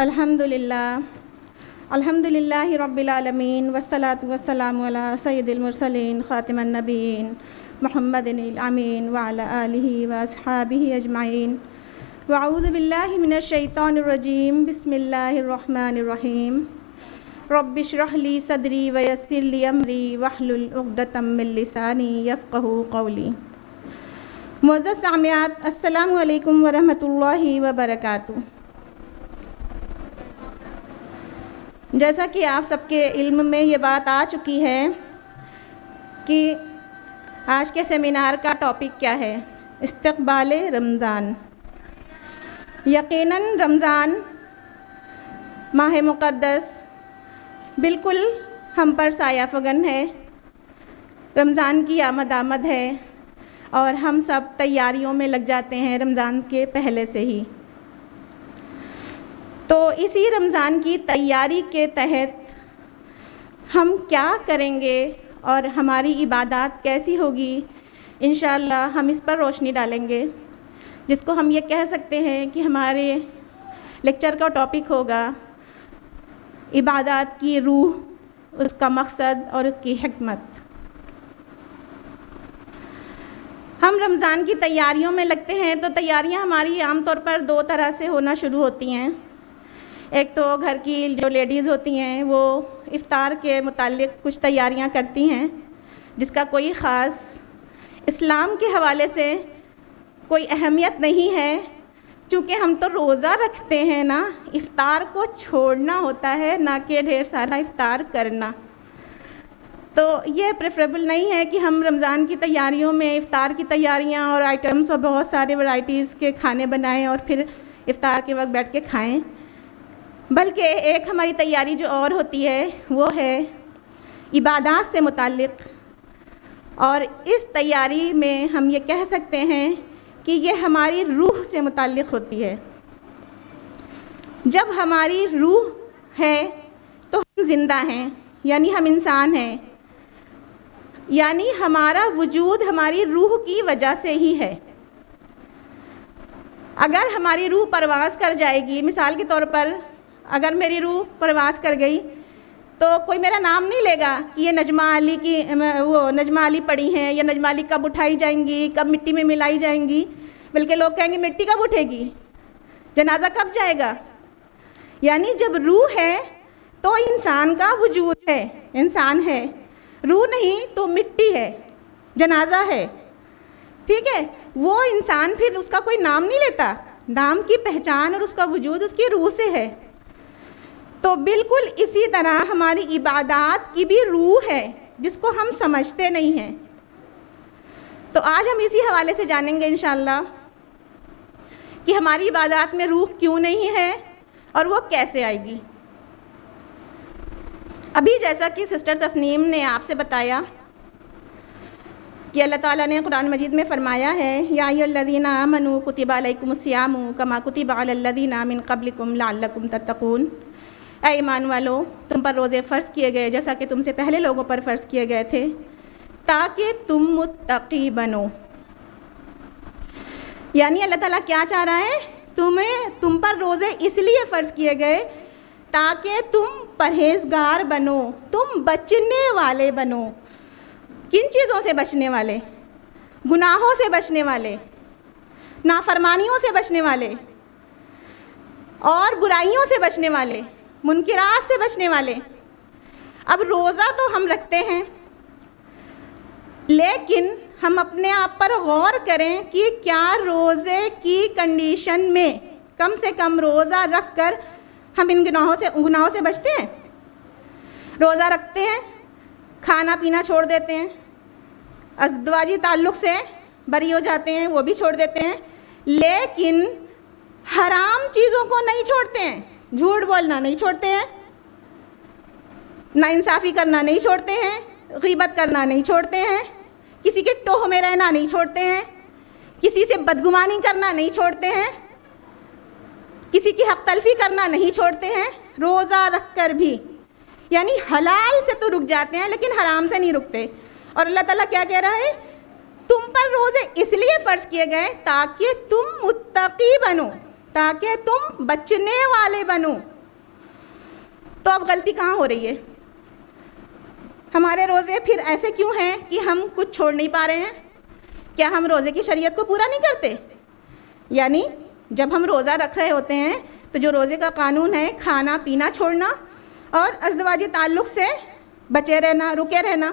अल्हम्दुलिल्लाहि रब्बिल आलमीन वस्सलातु वस्सलामु अला सय्यिदिल मुरसलीन खातिमन नबीन मुहम्मदिनिल अमीन व अला आलिहि व अस्हाबिहि अजमाइन व अऊज़ु बिल्लाहि मिनश शैतानिर रजीम बिस्मिल्लाहिर रहमानिर रहीम रब्बि इश्रह ली सदरी व यस्सिर ली अमरी वहलुल उक़दतम मिन लिसानी यफ़क़हू क़ौली। मुअज़्ज़ज़ सामियात, अस्सलामु अलैकुम व रहमतुल्लाहि व बरकातुहू। जैसा कि आप सबके इल्म में ये बात आ चुकी है कि आज के सेमिनार का टॉपिक क्या है, इस्तक़बाल रमज़ान। यकीनन रमज़ान माह मुक़द्दस बिल्कुल हम पर साया फ़गन है। रमज़ान की आमद है और हम सब तैयारियों में लग जाते हैं रमज़ान के पहले से ही। तो इसी रमज़ान की तैयारी के तहत हम क्या करेंगे और हमारी इबादत कैसी होगी, इंशाअल्लाह हम इस पर रोशनी डालेंगे, जिसको हम ये कह सकते हैं कि हमारे लेक्चर का टॉपिक होगा इबादत की रूह, उसका मकसद और उसकी हिकमत। हम रमज़ान की तैयारियों में लगते हैं तो तैयारियां हमारी आमतौर पर दो तरह से होना शुरू होती हैं। एक तो घर की जो लेडीज़ होती हैं वो इफ़्तार के मुतालिक कुछ तैयारियां करती हैं, जिसका कोई ख़ास इस्लाम के हवाले से कोई अहमियत नहीं है, क्योंकि हम तो रोज़ा रखते हैं ना, इफ़्तार को छोड़ना होता है, ना कि ढेर सारा इफ़्तार करना। तो ये प्रेफरेबल नहीं है कि हम रमज़ान की तैयारियों में इफ़्तार की तैयारियां और आइटम्स और बहुत सारे वैराइटीज़ के खाने बनाएं और फिर इफ़्तार के वक्त बैठ के खाएं। बल्कि एक हमारी तैयारी जो और होती है वो है इबादत से मुताल्लिक़, और इस तैयारी में हम ये कह सकते हैं कि ये हमारी रूह से मुताल्लिक़ होती है। जब हमारी रूह है तो हम ज़िंदा हैं, यानी हम इंसान हैं, यानी हमारा वजूद हमारी रूह की वजह से ही है। अगर हमारी रूह परवाज़ कर जाएगी, मिसाल के तौर पर अगर मेरी रूह परवाज़ कर गई तो कोई मेरा नाम नहीं लेगा कि ये नजमा अली की वो नजमा अली पड़ी हैं, या नजमा अली कब उठाई जाएंगी, कब मिट्टी में मिलाई जाएंगी, बल्कि लोग कहेंगे मिट्टी कब उठेगी, जनाजा कब जाएगा। यानी जब रूह है तो इंसान का वजूद है, इंसान है, रूह नहीं तो मिट्टी है, जनाजा है, ठीक है। वो इंसान फिर उसका कोई नाम नहीं लेता, नाम की पहचान और उसका वजूद उसकी रूह से है। तो बिल्कुल इसी तरह हमारी इबादत की भी रूह है, जिसको हम समझते नहीं हैं। तो आज हम इसी हवाले से जानेंगे इंशाअल्लाह कि हमारी इबादत में रूह क्यों नहीं है और वो कैसे आएगी। अभी जैसा कि सिस्टर तस्नीम ने आपसे बताया कि अल्लाह ताला ने कुरान मजीद में फ़रमाया है, या अय्युहल्लज़ीना आमनू कुतिबा अलैकुमुस्सियामु कमा कुतिबा अलल्लज़ीना मिन क़ब्लिकुम लअल्लकुम तत्तक़ून। ऐ ईमान वालो, तुम पर रोज़े फ़र्ज़ किए गए जैसा कि तुमसे पहले लोगों पर फ़र्ज़ किए गए थे, ताकि तुम मुत्तक़ी बनो। यानी अल्लाह ताला क्या चाह रहा है, तुम पर रोज़े इसलिए फ़र्ज़ किए गए ताकि तुम परहेज़गार बनो, तुम बचने वाले बनो। किन चीज़ों से बचने वाले? गुनाहों से बचने वाले, नाफरमानियों से बचने वाले और बुराइयों से बचने वाले, मुनकिरात से बचने वाले। अब रोज़ा तो हम रखते हैं, लेकिन हम अपने आप पर गौर करें कि क्या रोज़े की कंडीशन में कम से कम रोज़ा रख कर हम इन गुनाहों से बचते हैं। रोज़ा रखते हैं, खाना पीना छोड़ देते हैं, अज़दवाजी ताल्लुक़ से बरी हो जाते हैं, वो भी छोड़ देते हैं, लेकिन हराम चीज़ों को नहीं छोड़ते हैं। झूठ बोलना नहीं छोड़ते हैं, नाइंसाफ़ी करना नहीं छोड़ते हैं, ग़ीबत करना नहीं छोड़ते हैं, किसी के टोह में रहना नहीं छोड़ते हैं, किसी से बदगुमानी करना नहीं छोड़ते हैं, किसी की हक़ तलफ़ी करना नहीं छोड़ते हैं, रोज़ा रख कर भी। यानी हलाल से तो रुक जाते हैं लेकिन हराम से नहीं रुकते। और अल्लाह ताला क्या कह रहा है, तुम पर रोज़े इसलिए फ़र्ज़ किए गए ताकि तुम मुत्तक़ी बनो, ताकि तुम बचने वाले बनो। तो अब गलती कहाँ हो रही है? हमारे रोज़े फिर ऐसे क्यों हैं कि हम कुछ छोड़ नहीं पा रहे हैं? क्या हम रोज़े की शरीयत को पूरा नहीं करते? यानी जब हम रोज़ा रख रहे होते हैं तो जो रोज़े का कानून है, खाना पीना छोड़ना और अज़दवाजी ताल्लुक़ से बचे रहना, रुके रहना,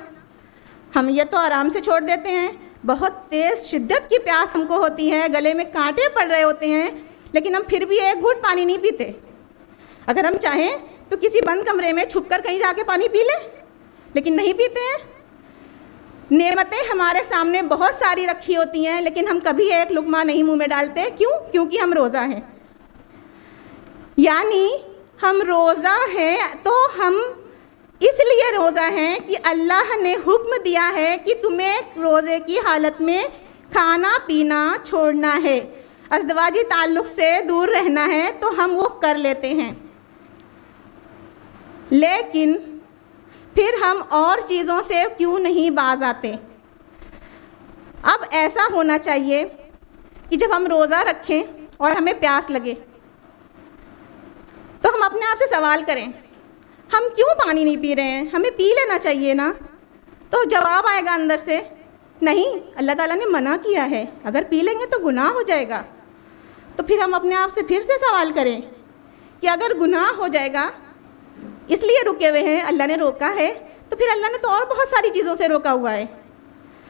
हम ये तो आराम से छोड़ देते हैं। बहुत तेज़ शिद्दत की प्यास हमको होती है, गले में कांटे पड़ रहे होते हैं, लेकिन हम फिर भी एक घूंट पानी नहीं पीते। अगर हम चाहें तो किसी बंद कमरे में छुपकर कहीं जाके पानी पी लें, लेकिन नहीं पीते हैं। नेमतें हमारे सामने बहुत सारी रखी होती हैं, लेकिन हम कभी एक लुक़मा नहीं मुंह में डालते। क्यों? क्योंकि हम रोज़ा हैं। यानी हम रोज़ा हैं तो हम इसलिए रोज़ा हैं कि अल्लाह ने हुक्म दिया है कि तुम्हें रोज़े की हालत में खाना पीना छोड़ना है, अज़दवाजी ताल्लुक़ से दूर रहना है, तो हम वो कर लेते हैं। लेकिन फिर हम और चीज़ों से क्यों नहीं बाज आते? अब ऐसा होना चाहिए कि जब हम रोज़ा रखें और हमें प्यास लगे तो हम अपने आप से सवाल करें, हम क्यों पानी नहीं पी रहे हैं? हमें पी लेना चाहिए ना। तो जवाब आएगा अंदर से, नहीं, अल्लाह ताला ने मना किया है, अगर पी लेंगे तो गुनाह हो जाएगा। तो फिर हम अपने आप से फिर से सवाल करें कि अगर गुनाह हो जाएगा, इसलिए रुके हुए हैं, अल्लाह ने रोका है, तो फिर अल्लाह ने तो और बहुत सारी चीज़ों से रोका हुआ है,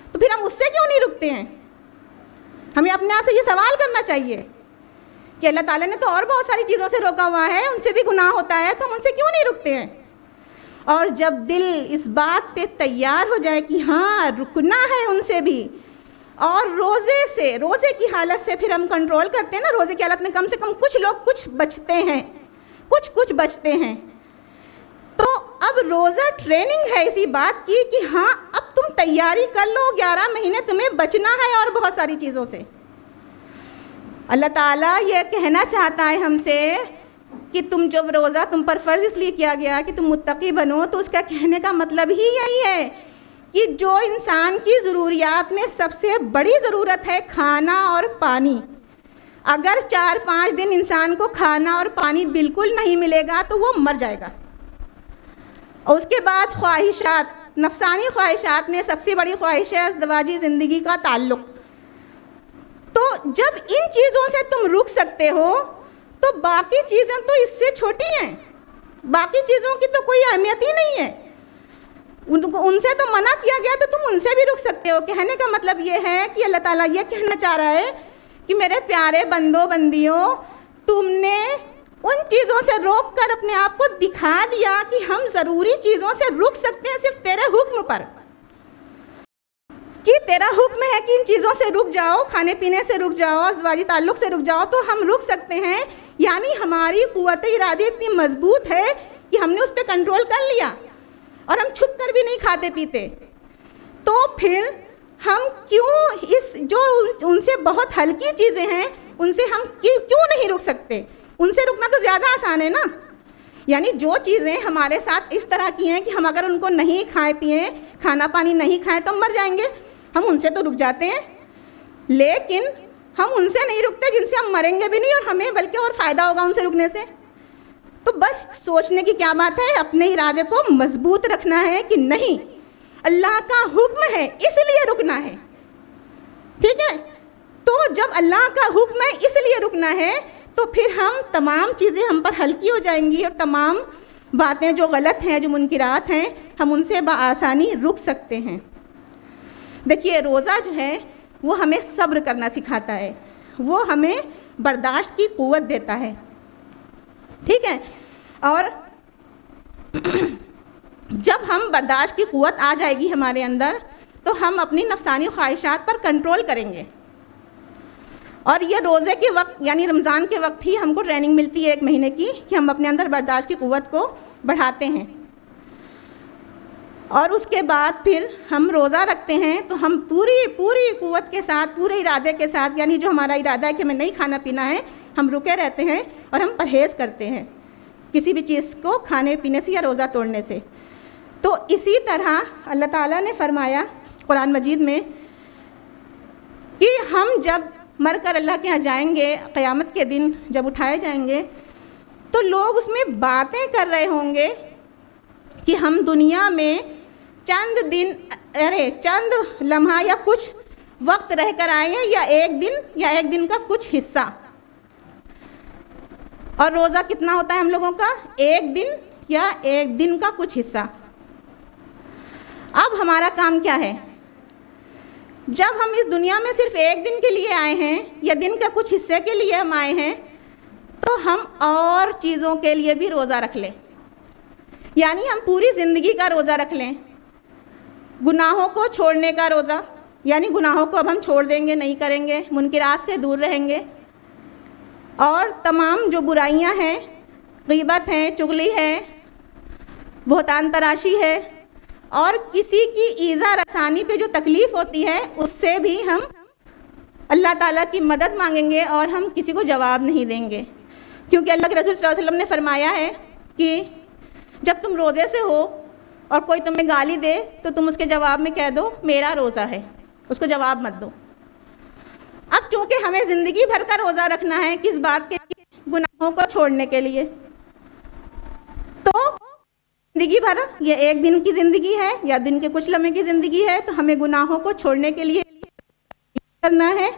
तो फिर हम उससे क्यों नहीं रुकते हैं? हमें अपने आप से ये सवाल करना चाहिए कि अल्लाह ताला ने तो और बहुत सारी चीज़ों से रोका हुआ है, उनसे भी गुनाह होता है, तो हम उनसे क्यों नहीं रुकते हैं? और जब दिल इस बात पे तैयार हो जाए कि हाँ रुकना है उनसे भी, और रोज़े की हालत से फिर हम कंट्रोल करते हैं ना, रोज़े की हालत में कम से कम कुछ लोग कुछ बचते हैं, कुछ बचते हैं। तो अब रोज़ा ट्रेनिंग है इसी बात की कि हाँ अब तुम तैयारी कर लो, 11 महीने तुम्हें बचना है और बहुत सारी चीज़ों से। अल्लाह ताला ये कहना चाहता है हमसे कि तुम जब रोज़ा तुम पर फ़र्ज़ इसलिए किया गया कि तुम मुत्तकी बनो, तो उसका कहने का मतलब ही यही है कि जो इंसान की ज़रूरियात में सबसे बड़ी ज़रूरत है खाना और पानी, अगर 4-5 दिन इंसान को खाना और पानी बिल्कुल नहीं मिलेगा तो वो मर जाएगा। और उसके बाद ख्वाहिशात, नफसानी ख्वाहिशात में सबसे बड़ी ख्वाहिश है अज़दवाजी ज़िंदगी का ताल्लुक़। तो जब इन चीज़ों से तुम रुक सकते हो तो बाकी चीज़ें तो इससे छोटी हैं, बाकी चीज़ों की तो कोई अहमियत ही नहीं है। उनसे तो मना किया गया, तो तुम उनसे भी रुक सकते हो। कहने का मतलब ये है कि अल्लाह ताला ये कहना चाह रहा है कि मेरे प्यारे बंदों बंदियों, तुमने उन चीज़ों से रोक कर अपने आप को दिखा दिया कि हम ज़रूरी चीज़ों से रुक सकते हैं सिर्फ तेरे हुक्म पर, कि तेरा हुक्म है कि इन चीज़ों से रुक जाओ, खाने पीने से रुक जाओ, अज़दवाजी ताल्लुक़ से रुक जाओ, तो हम रुक सकते हैं। यानी हमारी कुव्वत इरादी इतनी मजबूत है कि हमने उस पर कंट्रोल कर लिया और हम छुप कर भी नहीं खाते पीते। तो फिर हम क्यों इस जो उनसे बहुत हल्की चीज़ें हैं उनसे हम क्यों नहीं रुक सकते? उनसे रुकना तो ज़्यादा आसान है ना। यानी जो चीज़ें हमारे साथ इस तरह की हैं कि हम अगर उनको नहीं खाए पिए, खाना पानी नहीं खाएं तो मर जाएंगे, हम उनसे तो रुक जाते हैं। लेकिन हम उनसे नहीं रुकते जिनसे हम मरेंगे भी नहीं और हमें बल्कि और फ़ायदा होगा उनसे रुकने से। तो बस सोचने की क्या बात है, अपने इरादे को मजबूत रखना है कि नहीं, अल्लाह का हुक्म है इसलिए रुकना है। ठीक है, तो जब अल्लाह का हुक्म है इसलिए रुकना है, तो फिर हम तमाम चीज़ें हम पर हल्की हो जाएंगी और तमाम बातें जो गलत हैं, जो मुनकिरात हैं, हम उनसे बआसानी रुक सकते हैं। देखिए, रोज़ा जो है वो हमें सब्र करना सिखाता है, वो हमें बर्दाश्त की क़ुव्वत देता है। ठीक है, और जब हम बर्दाश्त की क़ुव्वत आ जाएगी हमारे अंदर, तो हम अपनी नफसानी ख्वाहिशात पर कंट्रोल करेंगे। और ये रोज़े के वक्त यानी रमज़ान के वक्त ही हमको ट्रेनिंग मिलती है 1 महीने की कि हम अपने अंदर बर्दाश्त की क़ुव्वत को बढ़ाते हैं। और उसके बाद फिर हम रोज़ा रखते हैं तो हम पूरी क़ुव्वत के साथ, पूरे इरादे के साथ, यानी जो हमारा इरादा है कि हमें नहीं खाना पीना है, हम रुके रहते हैं और हम परहेज़ करते हैं किसी भी चीज़ को खाने पीने से या रोज़ा तोड़ने से। तो इसी तरह अल्लाह ताला ने फरमाया कुरान मजीद में कि हम जब मर कर अल्लाह के यहाँ जाएंगे, क़यामत के दिन जब उठाए जाएंगे, तो लोग उसमें बातें कर रहे होंगे कि हम दुनिया में चंद दिन, अरे चंद लम्हा या कुछ वक्त रह कर आए हैं, या एक दिन का कुछ हिस्सा। और रोज़ा कितना होता है हम लोगों का? एक दिन या एक दिन का कुछ हिस्सा। अब हमारा काम क्या है? जब हम इस दुनिया में सिर्फ एक दिन के लिए आए हैं या दिन का कुछ हिस्से के लिए हम आए हैं, तो हम और चीज़ों के लिए भी रोज़ा रख लें, यानी हम पूरी ज़िंदगी का रोज़ा रख लें। गुनाहों को छोड़ने का रोज़ा, यानी गुनाहों को अब हम छोड़ देंगे, नहीं करेंगे, मुनकिरात से दूर रहेंगे, और तमाम जो बुराइयां हैं, ग़ीबत है, चुगली है, बहतान तराशी है, और किसी की ईज़ा रसानी पे जो तकलीफ़ होती है उससे भी हम अल्लाह ताला की मदद मांगेंगे और हम किसी को जवाब नहीं देंगे। क्योंकि अल्लाह के रसूल सल्लल्लाहु अलैहि वसल्लम ने फरमाया है कि जब तुम रोज़े से हो और कोई तुम्हें गाली दे तो तुम उसके जवाब में कह दो मेरा रोज़ा है, उसको जवाब मत दो। अब चूँकि हमें ज़िंदगी भर का रोज़ा रखना है, किस बात के लिए? गुनाहों को छोड़ने के लिए। तो ज़िंदगी भर, ये एक दिन की ज़िंदगी है या दिन के कुछ लम्हे की ज़िंदगी है, तो हमें गुनाहों को छोड़ने के लिए करना है।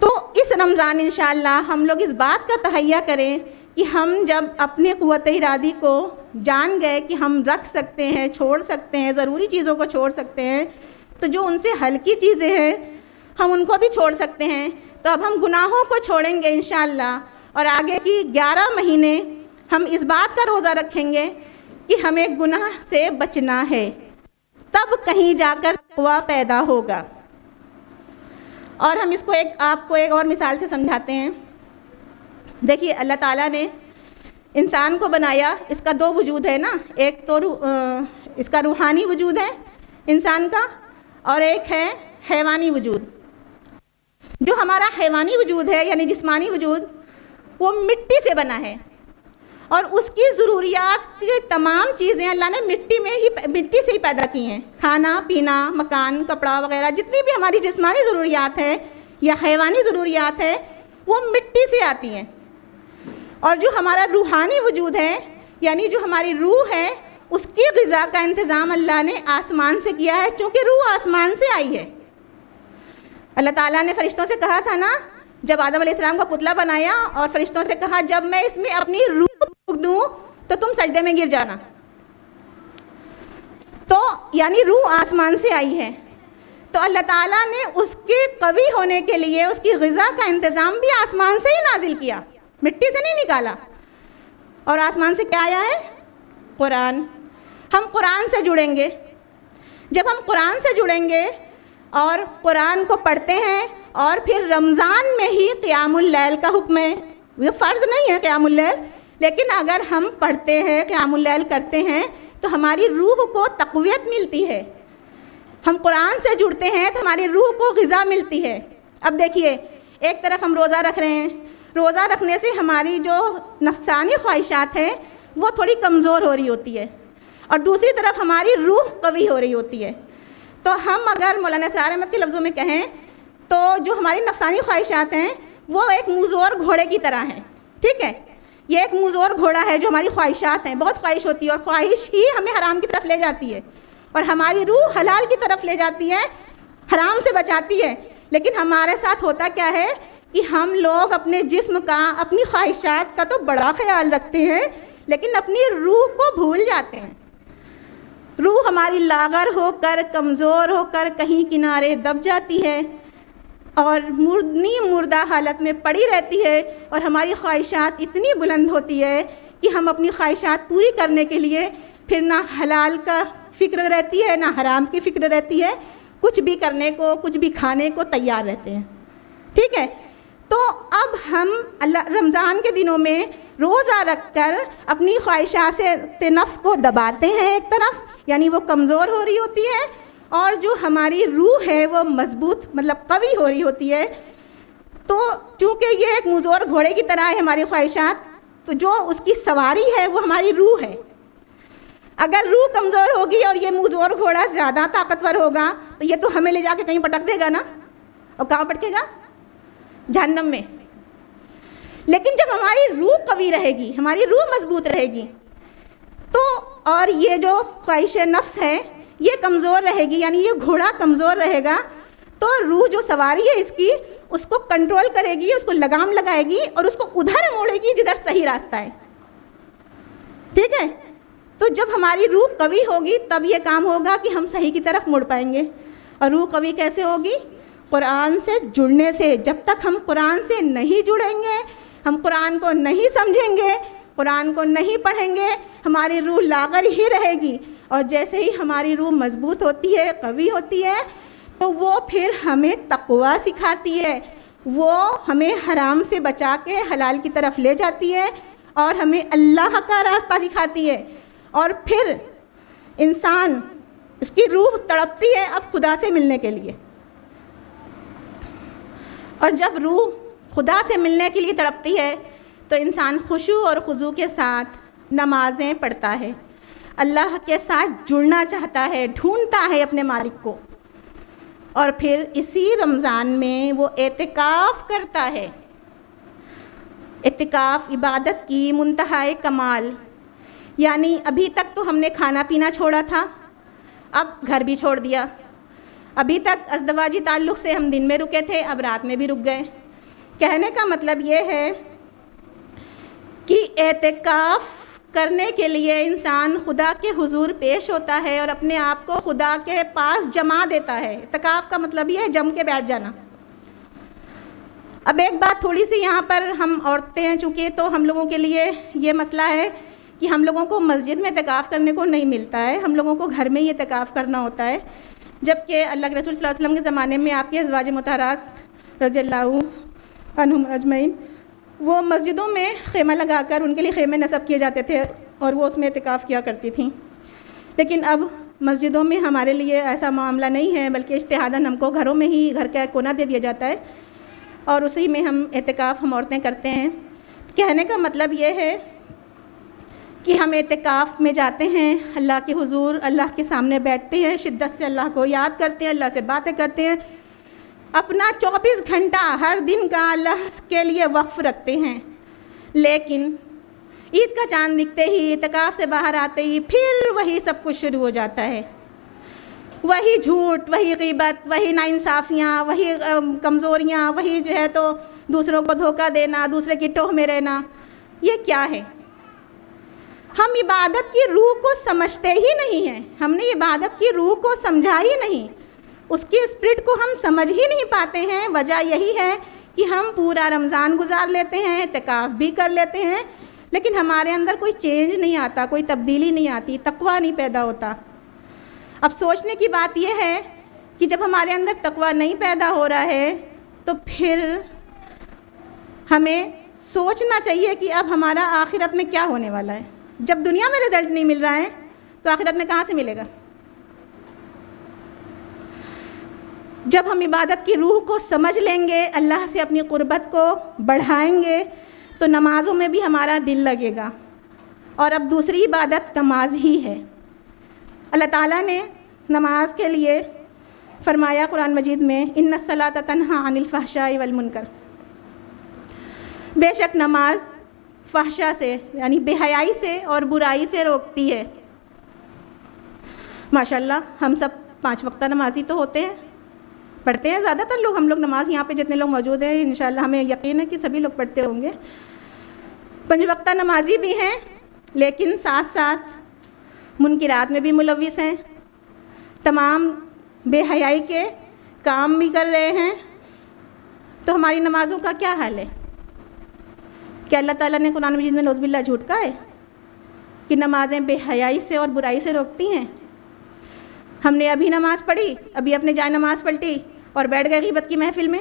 तो इस रमज़ान इंशाअल्लाह हम लोग इस बात का तहैया करें कि हम जब अपने क़ुव्वत इरादी को जान गए कि हम रख सकते हैं, छोड़ सकते हैं, ज़रूरी चीज़ों को छोड़ सकते हैं, तो जो उनसे हल्की चीज़ें हैं हम उनको भी छोड़ सकते हैं। तो अब हम गुनाहों को छोड़ेंगे इंशाअल्लाह, और आगे की 11 महीने हम इस बात का रोज़ा रखेंगे कि हमें गुनाह से बचना है, तब कहीं जाकर तक़वा पैदा होगा। और हम इसको आपको एक और मिसाल से समझाते हैं। देखिए, अल्लाह ताला ने इंसान को बनाया, इसका 2 वजूद है ना, एक तो इसका रूहानी वजूद है इंसान का, और एक है हैवानी वजूद। जो हमारा हैवानी वजूद है यानी जिस्मानी वजूद, वो मिट्टी से बना है, और उसकी ज़रूरियात की तमाम चीज़ें अल्लाह ने मिट्टी से ही पैदा की हैं। खाना पीना, मकान, कपड़ा वगैरह, जितनी भी हमारी जिस्मानी ज़रूरियात है या हैवानी ज़रूरियात है, वो मिट्टी से आती हैं। और जो हमारा रूहानी वजूद है, यानी जो हमारी रूह है, उसकी ग़िज़ा का इंतज़ाम अल्लाह ने आसमान से किया है, चूँकि रूह आसमान से आई है। अल्लाह ताला ने फ़रिश्तों से कहा था ना, जब आदम अलैहिस्सलाम का पुतला बनाया और फ़रिश्तों से कहा जब मैं इसमें अपनी रूह फूंक दूँ तो तुम सजदे में गिर जाना। तो यानी रूह आसमान से आई है। तो अल्लाह ताला ने उसके कवी होने के लिए उसकी ग़िज़ा का इंतज़ाम भी आसमान से ही नाजिल किया, मिट्टी से नहीं निकाला। और आसमान से क्या आया है? कुरान। हम कुरान से जुड़ेंगे। जब हम कुरान से जुड़ेंगे और कुरान को पढ़ते हैं, और फिर रमज़ान में ही क़ियामुल लैल का हुक्म है, ये फ़र्ज़ नहीं है क़ियामुल लैल, लेकिन अगर हम पढ़ते हैं, क़ियामुल लैल करते हैं, तो हमारी रूह को तक़वियत मिलती है। हम कुरान से जुड़ते हैं तो हमारी रूह को ग़िज़ा मिलती है। अब देखिए, एक तरफ हम रोज़ा रख रहे हैं, रोज़ा रखने से हमारी जो नफ्सानी ख्वाहिशात हैं वो थोड़ी कमज़ोर हो रही होती है, और दूसरी तरफ हमारी रूह कवी हो रही होती है। तो हम अगर मौलाना असरार अहमद के लफ्ज़ों में कहें तो जो हमारी नफ्सानी ख्वाहिशात हैं वो एक मुज़ोर घोड़े की तरह हैं। ठीक है, ये एक मुज़ोर घोड़ा है जो हमारी ख्वाहिशात हैं, बहुत ख्वाहिश होती है, और ख्वाहिश ही हमें हराम की तरफ ले जाती है, और हमारी रूह हलाल की तरफ ले जाती है, हराम से बचाती है। लेकिन हमारे साथ होता क्या है कि हम लोग अपने जिस्म का, अपनी ख्वाहिशात का तो बड़ा ख्याल रखते हैं, लेकिन अपनी रूह को भूल जाते हैं। रूह हमारी लागर होकर, कमज़ोर होकर कहीं किनारे दब जाती है और मुर्दा हालत में पड़ी रहती है, और हमारी ख्वाहिशात इतनी बुलंद होती है कि हम अपनी ख्वाहिशात पूरी करने के लिए फिर ना हलाल का फ़िक्र रहती है, ना हराम की फ़िक्र रहती है, कुछ भी करने को, कुछ भी खाने को तैयार रहते हैं। ठीक है, तो अब हम रमज़ान के दिनों में रोज़ा रखकर अपनी ख्वाहिशात से नफ्स को दबाते हैं एक तरफ, यानी वो कमज़ोर हो रही होती है, और जो हमारी रूह है वो मजबूत, मतलब कवी हो रही होती है। तो चूँकि ये एक मुज़ोर घोड़े की तरह है हमारी ख्वाहिशात, तो जो उसकी सवारी है वो हमारी रूह है। अगर रूह कमज़ोर होगी और ये मुज़ोर घोड़ा ज़्यादा ताकतवर होगा तो ये तो हमें ले जाके कहीं पटक देगा ना, और कहाँ पटकेगा? जहन्नम में। लेकिन जब हमारी रूह कवी रहेगी, हमारी रूह मजबूत रहेगी, तो और ये जो ख्वाहिश नफ्स है ये कमज़ोर रहेगी, यानी ये घोड़ा कमज़ोर रहेगा, तो रूह जो सवारी है इसकी, उसको कंट्रोल करेगी, उसको लगाम लगाएगी और उसको उधर मोड़ेगी जिधर सही रास्ता है। ठीक है, तो जब हमारी रूह कवी होगी तब ये काम होगा कि हम सही की तरफ मुड़ पाएंगे। और रूह कवी कैसे होगी? कुरान से जुड़ने से। जब तक हम कुरान से नहीं जुड़ेंगे, हम कुरान को नहीं समझेंगे, कुरान को नहीं पढ़ेंगे, हमारी रूह लागर ही रहेगी। और जैसे ही हमारी रूह मजबूत होती है, कवी होती है, तो वो फिर हमें तक़वा सिखाती है, वो हमें हराम से बचा के हलाल की तरफ ले जाती है और हमें अल्लाह का रास्ता दिखाती है। और फिर इंसान, इसकी रूह तड़पती है अब खुदा से मिलने के लिए। और जब रूह खुदा से मिलने के लिए तड़पती है तो इंसान खुशू और खुजू के साथ नमाज़ें पढ़ता है, अल्लाह के साथ जुड़ना चाहता है, ढूंढता है अपने मालिक को। और फिर इसी रमज़ान में वो एतिकाफ़ करता है। एतिकाफ़ इबादत की मुंतहाए कमाल, यानी अभी तक तो हमने खाना पीना छोड़ा था, अब घर भी छोड़ दिया। अभी तक अज़दवाजी ताल्लुक़ से हम दिन में रुके थे, अब रात में भी रुक गए। कहने का मतलब ये है कि एतिकाफ़ करने के लिए इंसान खुदा के हुजूर पेश होता है और अपने आप को खुदा के पास जमा देता है। एतिकाफ़ का मतलब ये है जम के बैठ जाना। अब एक बात थोड़ी सी यहाँ पर, हम औरतें हैं चूँकि, तो हम लोगों के लिए ये मसला है कि हम लोगों को मस्जिद में एतिकाफ़ करने को नहीं मिलता है, हम लोगों को घर में ही एतिकाफ़ करना होता है। जबकि अल्लाह के रसूल सल्लल्लाहु अलैहि वसल्लम के ज़माने में आपके अज़वाज मुतहरात रज़ियल्लाहु अन्हुम अजमईन, वो मस्जिदों में खेमा लगाकर उनके लिए खेमे नस्ब किए जाते थे और वो उसमें एतिकाफ़ किया करती थीं। लेकिन अब मस्जिदों में हमारे लिए ऐसा मामला नहीं है, बल्कि इज्तिहादन हमको घरों में ही घर का कोना दे दिया जाता है और उसी में हम एतिकाफ़ हम औरतें करते हैं। कहने का मतलब ये है कि हम एतिकाफ़ में जाते हैं, अल्लाह के हुजूर, अल्लाह के सामने बैठते हैं, शिद्दत से अल्लाह को याद करते हैं, अल्लाह से बातें करते हैं, अपना 24 घंटा हर दिन का अल्लाह के लिए वक्फ़ रखते हैं। लेकिन ईद का चाँद दिखते ही, एतिकाफ़ से बाहर आते ही फिर वही सब कुछ शुरू हो जाता है। वही झूठ, वही ग़ीबत, वही नाइंसाफ़ियाँ, वही कमज़ोरियाँ, वही जो है तो दूसरों को धोखा देना, दूसरे की टोह में रहना। ये क्या है? हम इबादत की रूह को समझते ही नहीं हैं। हमने इबादत की रूह को समझा ही नहीं, उसकी स्पिरिट को हम समझ ही नहीं पाते हैं। वजह यही है कि हम पूरा रमज़ान गुजार लेते हैं, एतिकाफ़ भी कर लेते हैं, लेकिन हमारे अंदर कोई चेंज नहीं आता, कोई तब्दीली नहीं आती, तक़वा नहीं पैदा होता। अब सोचने की बात यह है कि जब हमारे अंदर तक़वा नहीं पैदा हो रहा है तो फिर हमें सोचना चाहिए कि अब हमारा आखिरत में क्या होने वाला है। जब दुनिया में रिज़ल्ट नहीं मिल रहा है तो आखिरत में कहाँ से मिलेगा? जब हम इबादत की रूह को समझ लेंगे, अल्लाह से अपनी क़ुर्बत को बढ़ाएंगे, तो नमाज़ों में भी हमारा दिल लगेगा। और अब दूसरी इबादत नमाज ही है। अल्लाह ताला ने नमाज के लिए फरमाया कुरान मजीद में, इन्ना सलात तन्हा अनिल फ़हशाई वल मुनकर, बेशक नमाज फ़हशा से यानी बेहयाई से और बुराई से रोकती है। माशाल्लाह हम सब 5 वक्त नमाजी तो होते हैं, पढ़ते हैं ज़्यादातर लोग। हम लोग नमाज यहाँ पे जितने लोग मौजूद हैं इंशाल्लाह हमें यकीन है कि सभी लोग पढ़ते होंगे। 5 वक्त नमाजी भी हैं, लेकिन साथ साथ मुनकिरात में भी मुलव्विस हैं, तमाम बेहयाई के काम भी कर रहे हैं। तो हमारी नमाज़ों का क्या हाल है? क्या अल्लाह ताला ने कुरान मजीद में नौज़ुबिल्लाह झूठ कहा है कि नमाज़ें बेहयाई से और बुराई से रोकती हैं? हमने अभी नमाज़ पढ़ी, अभी अपने जाए नमाज़ पलटी और बैठ गए ग़ीबत की महफ़िल में।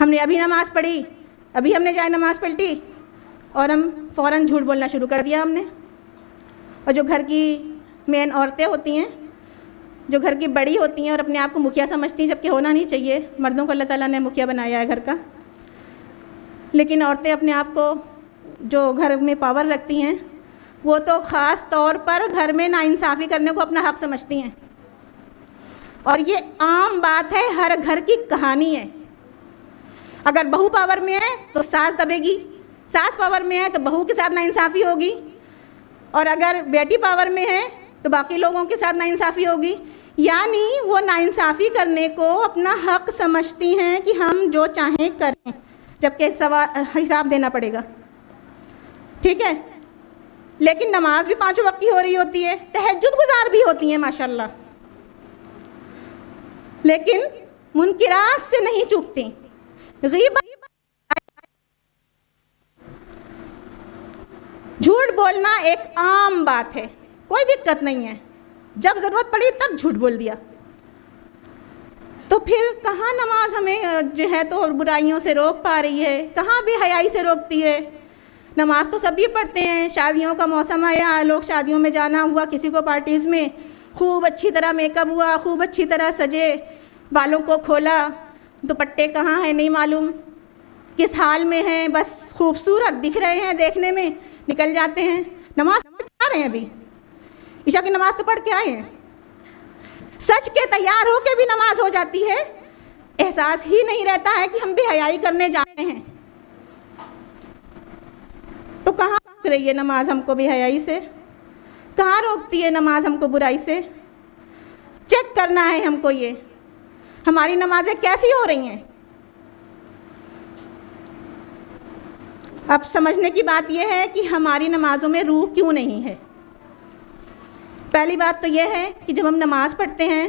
हमने अभी नमाज़ पढ़ी, अभी हमने जाए नमाज़ पलटी और हम फ़ौरन झूठ बोलना शुरू कर दिया हमने। और जो घर की मेन औरतें होती हैं, जो घर की बड़ी होती हैं और अपने आप को मुखिया समझती हैं, जबकि होना नहीं चाहिए, मर्दों को अल्लाह ताला ने मुखिया बनाया है घर का, लेकिन औरतें अपने आप को जो घर में पावर रखती हैं वो तो ख़ास तौर पर घर में नाइंसाफ़ी करने को अपना हक़ समझती हैं। और ये आम बात है, हर घर की कहानी है। अगर बहू पावर में है तो सास दबेगी, सास पावर में है तो बहू के साथ नाइंसाफ़ी होगी, और अगर बेटी पावर में है तो बाकी लोगों के साथ नाइंसाफ़ी होगी। यानी वो नाइंसाफ़ी करने को अपना हक समझती हैं कि हम जो चाहें करें, जबकि हिसाब देना पड़ेगा। ठीक है, लेकिन नमाज भी 5 वक्त की हो रही होती है, तहज्जुद गुजार भी होती हैं माशाल्लाह, लेकिन मुनकिरात से नहीं चूकती। गीबत, झूठ बोलना एक आम बात है, कोई दिक्कत नहीं है, जब ज़रूरत पड़ी तब झूठ बोल दिया। तो फिर कहाँ नमाज हमें जो है तो बुराइयों से रोक पा रही है, कहाँ बेहयाई से रोकती है। नमाज तो सभी पढ़ते हैं, शादियों का मौसम आया, लोग शादियों में जाना हुआ, किसी को पार्टीज़ में खूब अच्छी तरह मेकअप हुआ, खूब अच्छी तरह सजे, बालों को खोला, दुपट्टे कहाँ हैं नहीं मालूम, किस हाल में हैं, बस खूबसूरत दिख रहे हैं देखने में, निकल जाते हैं। नमाज पढ़ रहे हैं, अभी ईशा की नमाज तो पढ़ के आए हैं, सच के तैयार होके भी नमाज हो जाती है, एहसास ही नहीं रहता है कि हम बेहयाई करने जा रहे हैं। तो कहाँ रोक रही है नमाज हमको बेहयाई से, कहाँ रोकती है नमाज हमको बुराई से? चेक करना है हमको, ये हमारी नमाजें कैसी हो रही हैं। अब समझने की बात यह है कि हमारी नमाजों में रूह क्यों नहीं है। पहली बात तो यह है कि जब हम नमाज पढ़ते हैं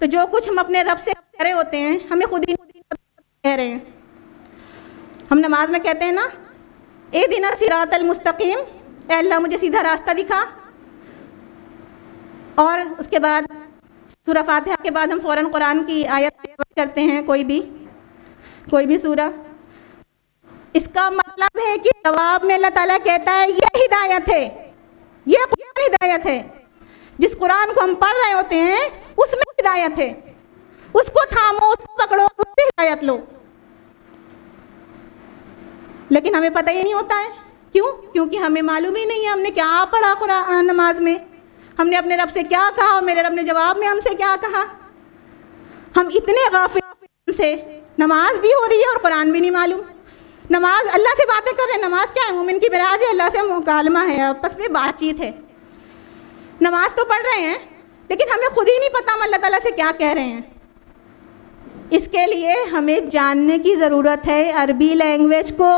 तो जो कुछ हम अपने रब से कह रहे होते हैं, हमें खुद ही कह रहे हैं। हम नमाज में कहते हैं ना, ए दिना सिरातल मुस्तकीम, ए अल्लाह मुझे सीधा रास्ता दिखा। और उसके बाद सूरा फातिहा के बाद हम फ़ौरन कुरान की आयत करते हैं, कोई भी सूरा। इसका मतलब है कि जवाब में अल्लाह ताला कहता है ये हिदायत है, ये कुरान हिदायत है। जिस कुरान को हम पढ़ रहे होते हैं उसमें हिदायत है, उसको थामो, उसको पकड़ो, उससे हिदायत लो। लेकिन हमें पता ही नहीं होता है। क्यों? क्योंकि हमें मालूम ही नहीं है हमने क्या पढ़ा कुरान नमाज में, हमने अपने रब से क्या कहा और मेरे रब ने जवाब में हमसे क्या कहा। हम इतने गाफिल से नमाज भी हो रही है और कुरान भी नहीं मालूम। नमाज अल्लाह से बातें कर रहे हैं, नमाज क्या है? मोमिन की मिराज है, अल्लाह से मुकालमा है, आपस में बातचीत है। नमाज तो पढ़ रहे हैं लेकिन हमें खुद ही नहीं पता हम अल्लाह ताला से क्या कह रहे हैं। इसके लिए हमें जानने की ज़रूरत है अरबी लैंग्वेज को,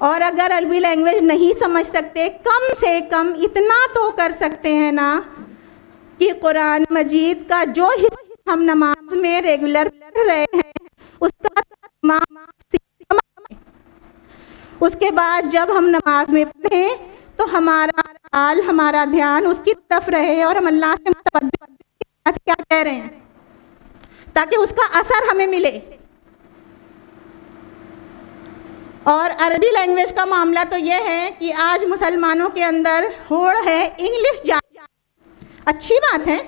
और अगर अरबी लैंग्वेज नहीं समझ सकते, कम से कम इतना तो कर सकते हैं ना कि कुरान मजीद का जो हिस्सा हम नमाज में रेगुलर पढ़ रहे हैं उसका उसके बाद जब हम नमाज में पढ़ें तो हमारा हाल, हमारा ध्यान उसकी तरफ रहे और हम अल्लाह से मुतवज्जह क्या कह रहे हैं, ताकि उसका असर हमें मिले। और अरबी लैंग्वेज का मामला तो यह है कि आज मुसलमानों के अंदर होड़ है इंग्लिश अच्छी बात है,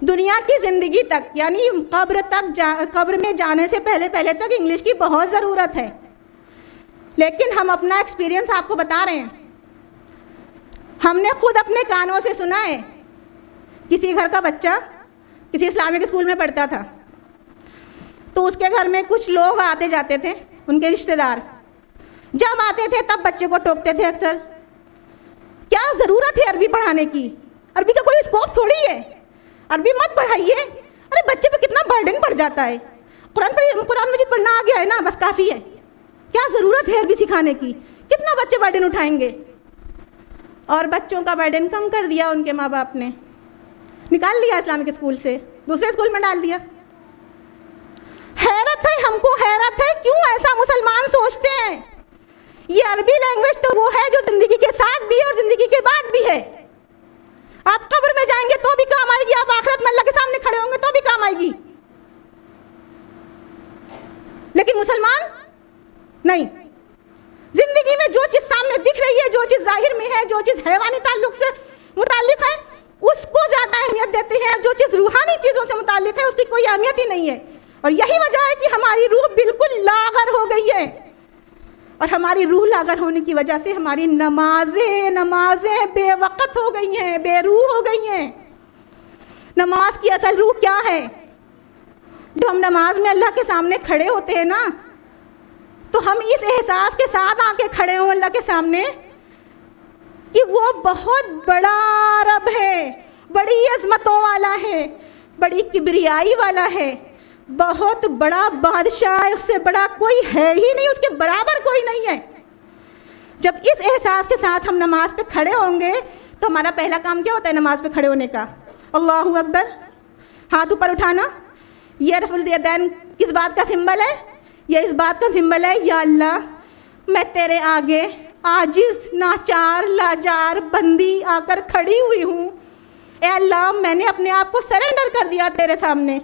दुनिया की ज़िंदगी तक यानी कब्र में जाने से पहले तक इंग्लिश की बहुत ज़रूरत है। लेकिन हम अपना एक्सपीरियंस आपको बता रहे हैं, हमने खुद अपने कानों से सुना है। किसी घर का बच्चा किसी इस्लामिक स्कूल में पढ़ता था, तो उसके घर में कुछ लोग आते जाते थे, उनके रिश्तेदार जब आते थे तब बच्चे को टोकते थे अक्सर, क्या ज़रूरत है अरबी पढ़ाने की, अरबी का कोई स्कोप थोड़ी है, अरबी मत पढ़ाइए, अरे बच्चे पे कितना बर्डन पड़ जाता है, कुरान मजीद पढ़ना आ गया है ना, बस काफ़ी है, क्या ज़रूरत है अरबी सिखाने की, कितना बच्चे बर्डन उठाएंगे। और बच्चों का बर्डन कम कर दिया उनके माँ बाप ने, निकाल लिया इस्लामिक स्कूल से, दूसरे स्कूल में डाल दिया। हैरत है, हमको हैरत है क्यों ऐसा मुसलमान सोचते हैं। ये अरबी लैंग्वेज तो वो है जो ज़िंदगी के साथ भी है और ज़िंदगी के बाद भी है। आप कब्र में जाएंगे तो भी काम आएगी, आप आखिरत में अल्लाह के सामने खड़े होंगे तो भी काम आएगी। लेकिन मुसलमान नहीं, जिंदगी में जो चीज़ सामने दिख रही है, जो चीज़ जाहिर में है, जो चीज़ हैवानी ताल्लुक से मुताल्लिक है उसको ज़्यादा अहमियत देते हैं, जो चीज़ रूहानी चीज़ों से मुताल्लिक है उसकी कोई अहमियत ही नहीं है। और यही वजह है कि हमारी रूह बिल्कुल लागर हो गई है, और हमारी रूह लागर होने की वजह से हमारी नमाजें बेवक़्त हो गई हैं, बेरूह हो गई हैं। नमाज की असल रूह क्या है? जब हम नमाज में अल्लाह के सामने खड़े होते हैं ना, तो हम इस एहसास के साथ आके खड़े हों अल्लाह के सामने कि वो बहुत बड़ा रब है, बड़ी अज़मतों वाला है, बड़ी किबरियाई वाला है, बहुत बड़ा बादशाह है, उससे बड़ा कोई है ही नहीं, उसके बराबर कोई नहीं है। जब इस एहसास के साथ हम नमाज पे खड़े होंगे तो हमारा पहला काम क्या होता है नमाज पे खड़े होने का? अल्लाहु अकबर, हाथ ऊपर उठाना। ये रफ़ुल यदैन किस बात का सिंबल है? ये इस बात का सिंबल है, या अल्लाह मैं तेरे आगे आजिज़, नाचार, लाजार, बंदी आकर खड़ी हुई हूँ। ए अल्लाह, मैंने अपने आप को सरेंडर कर दिया तेरे सामने।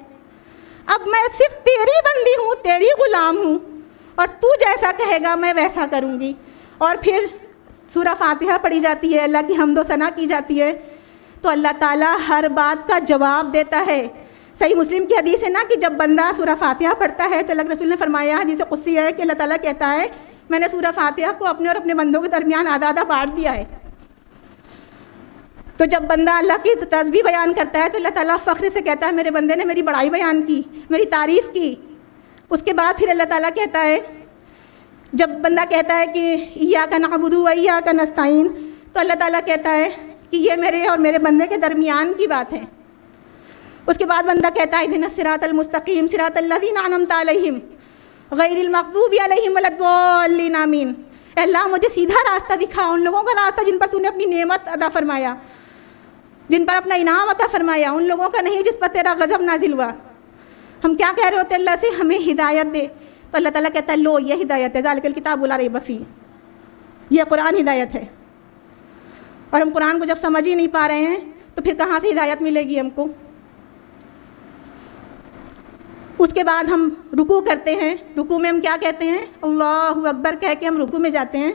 अब मैं सिर्फ तेरी बंदी हूँ, तेरी ग़ुलाम हूँ, और तू जैसा कहेगा मैं वैसा करूँगी। और फिर सूरह फातिहा पढ़ी जाती है, अल्लाह की हम्द व सना की जाती है, तो अल्लाह ताला हर बात का जवाब देता है। सही मुस्लिम की हदीस है ना कि जब बंदा सूरह फातिहा पढ़ता है तो अल्लाह के रसूल ने फरमाया, हदीस कुदसी है कि अल्लाह ताला कहता है मैंने सूरह फातिहा को अपने और अपने बंदों के दरमियान आधा आधा बांट दिया है। तो जब बंदा अल्लाह की तस्बीह बयान करता है तो अल्लाह ताला फ़ख्र से कहता है मेरे बंदे ने मेरी बड़ाई बयान की, मेरी तारीफ़ की। उसके बाद फिर अल्लाह ताला कहता है, जब बंदा कहता है कि इय्याका नअबुदु व इय्याका नस्तईन, तो अल्लाह ताला कहता है कि ये मेरे और मेरे बंदे के दरमियान की बात है। उसके बाद बंदा कहता है इहदिनस सिरातल मुस्तकीम सिरातल लज़ीना अनअमता अलैहिम गैरिल मग़ज़ूबि अलैहिम वलद्दॉल्लीन आमीन। अल्लाह मुझे सीधा रास्ता दिखा, उन लोगों का रास्ता जिन पर तूने अपनी नेमत अता फरमाया, जिन पर अपना इनाम अता फरमाया, उन लोगों का नहीं जिस पर तेरा गज़ब नाजिल हुआ। हम क्या कह रहे होते अल्लाह से, हमें हिदायत दे, तो अल्लाह ताला कहता है लो ये हिदायत है, ज़ालिकल किताबु ला रैब फ़ीह, ये कुरान हिदायत है। और हम कुरान को जब समझ ही नहीं पा रहे हैं तो फिर कहाँ से हिदायत मिलेगी हमको? उसके बाद हम रुकू करते हैं, रुकू में हम क्या कहते हैं? अल्लाहु अकबर कह के हम रुकू में जाते हैं।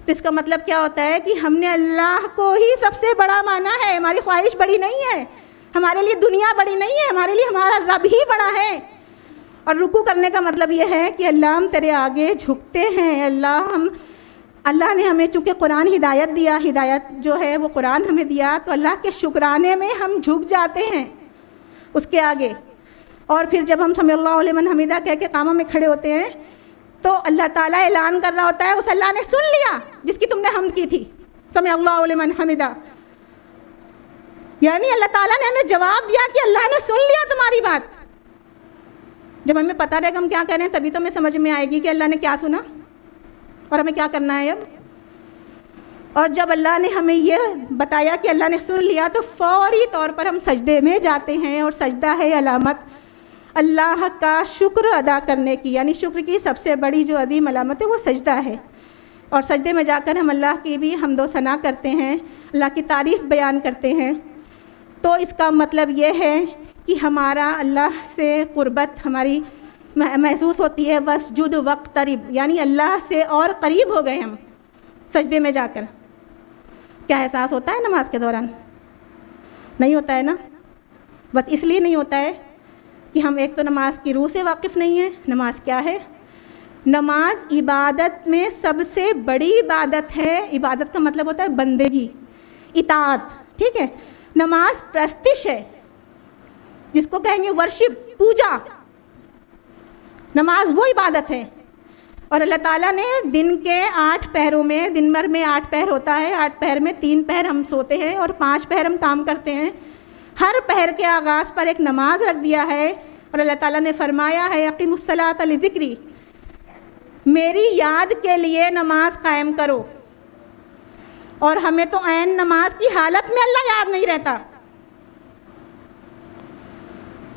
तो इसका मतलब क्या होता है कि हमने अल्लाह को ही सबसे बड़ा माना है, हमारी ख्वाहिश बड़ी नहीं है, हमारे लिए दुनिया बड़ी नहीं है, हमारे लिए हमारा रब ही बड़ा है। और रुकू करने का मतलब ये है कि अल्लाह हम तेरे आगे झुकते हैं। अल्लाह ने हमें चूँकि कुरान हिदायत दिया, हिदायत जो है वो कुरान हमें दिया, तो अल्लाह के शुक्राने में हम झुक जाते हैं उसके आगे। और फिर जब हम समी अल्लाहु लिमन हमीदा कह के कामा में खड़े होते हैं तो अल्लाह ताला ऐलान कर रहा होता है उस अल्लाह ने सुन लिया जिसकी तुमने हम्द की थी, समी अल्लाहु लिमन हमीदा। यानी अल्लाह ताला ने हमें जवाब दिया कि अल्लाह ने सुन लिया तुम्हारी बात। जब हमें पता रहेगा हम क्या कह रहे हैं तभी तो हमें समझ में आएगी कि अल्लाह ने क्या सुना और हमें क्या करना है अब। और जब अल्लाह ने हमें यह बताया कि अल्लाह ने सुन लिया तो फौरी तौर पर हम सजदे में जाते हैं। और सजदा है अलामत अल्लाह का शुक्र अदा करने की, यानी शुक्र की सबसे बड़ी जो अजीम अलामत है वो सजदा है। और सजदे में जाकर हम अल्लाह की भी हम्द व सना करते हैं, अल्लाह की तारीफ़ बयान करते हैं। तो इसका मतलब ये है कि हमारा अल्लाह से क़ुरबत हमारी महसूस होती है। वस्जुद वक़्तरिब, यानी अल्लाह से और करीब हो गए हम सजदे में जाकर। क्या एहसास होता है नमाज के दौरान? नहीं होता है ना। बस इसलिए नहीं होता है कि हम एक तो नमाज की रूह से वाकिफ़ नहीं है। नमाज क्या है? नमाज इबादत में सबसे बड़ी इबादत है। इबादत का मतलब होता है बंदेगी, इताअत, ठीक है। नमाज प्रस्तिश है, जिसको कहेंगे वर्शिप, पूजा। नमाज वो इबादत है। और अल्लाह ताला ने दिन के 8 पहरों में, दिन भर में 8 पहर होता है, 8 पहर में 3 पहर हम सोते हैं और 5 पहर हम काम करते हैं। हर पहर के आगाज़ पर एक नमाज रख दिया है। और अल्लाह ताला ने फरमाया है अक़ीमुस्सलात लिज़िक्री, मेरी याद के लिए नमाज कायम करो। और हमें तो ऐन नमाज की हालत में अल्लाह याद नहीं रहता।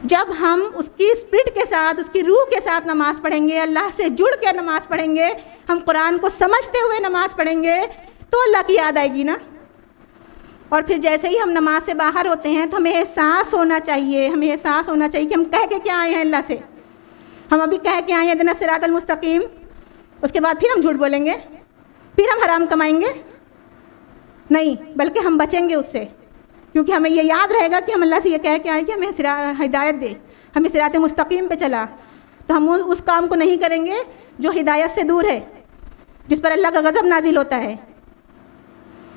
जब हम उसकी स्पिरिट के साथ, उसकी रूह के साथ नमाज़ पढ़ेंगे, अल्लाह से जुड़ के नमाज़ पढ़ेंगे, हम कुरान को समझते हुए नमाज़ पढ़ेंगे, तो अल्लाह की याद आएगी ना। और फिर जैसे ही हम नमाज से बाहर होते हैं तो हमें एहसास होना चाहिए, हमें एहसास होना चाहिए कि हम कह के क्या आए हैं अल्लाह से। हम अभी कह के आए हैं इहदिनस सिरातल मुस्तकीम, उसके बाद फिर हम झूठ बोलेंगे, फिर हम हराम कमाएंगे? नहीं, बल्कि हम बचेंगे उससे, क्योंकि हमें ये याद रहेगा कि हम अल्लाह से ये कह के आए कि हमें हिदायत दे, हमें सिरात मुस्तकीम पे चला। तो हम उस काम को नहीं करेंगे जो हिदायत से दूर है, जिस पर अल्लाह का गज़ब नाजिल होता है।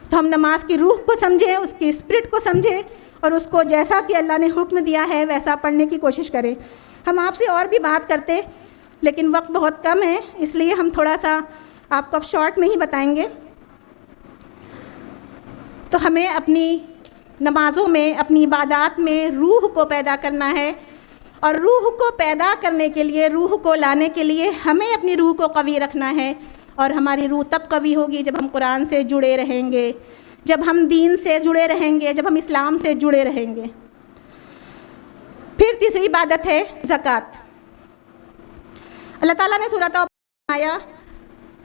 तो हम नमाज की रूह को समझें, उसकी स्पिरिट को समझें और उसको जैसा कि अल्लाह ने हुक्म दिया है वैसा पढ़ने की कोशिश करें। हम आपसे और भी बात करते लेकिन वक्त बहुत कम है, इसलिए हम थोड़ा सा आपको अब शॉर्ट में ही बताएंगे। तो हमें अपनी नमाज़ों में, अपनी इबादत में रूह को पैदा करना है, और रूह को पैदा करने के लिए, रूह को लाने के लिए हमें अपनी रूह को कवी रखना है। और हमारी रूह तब कवी होगी जब हम कुरान से जुड़े रहेंगे, जब हम दीन से जुड़े रहेंगे, जब हम इस्लाम से जुड़े रहेंगे। फिर तीसरी इबादत है ज़कात। अल्लाह ताला ने सूरत आया,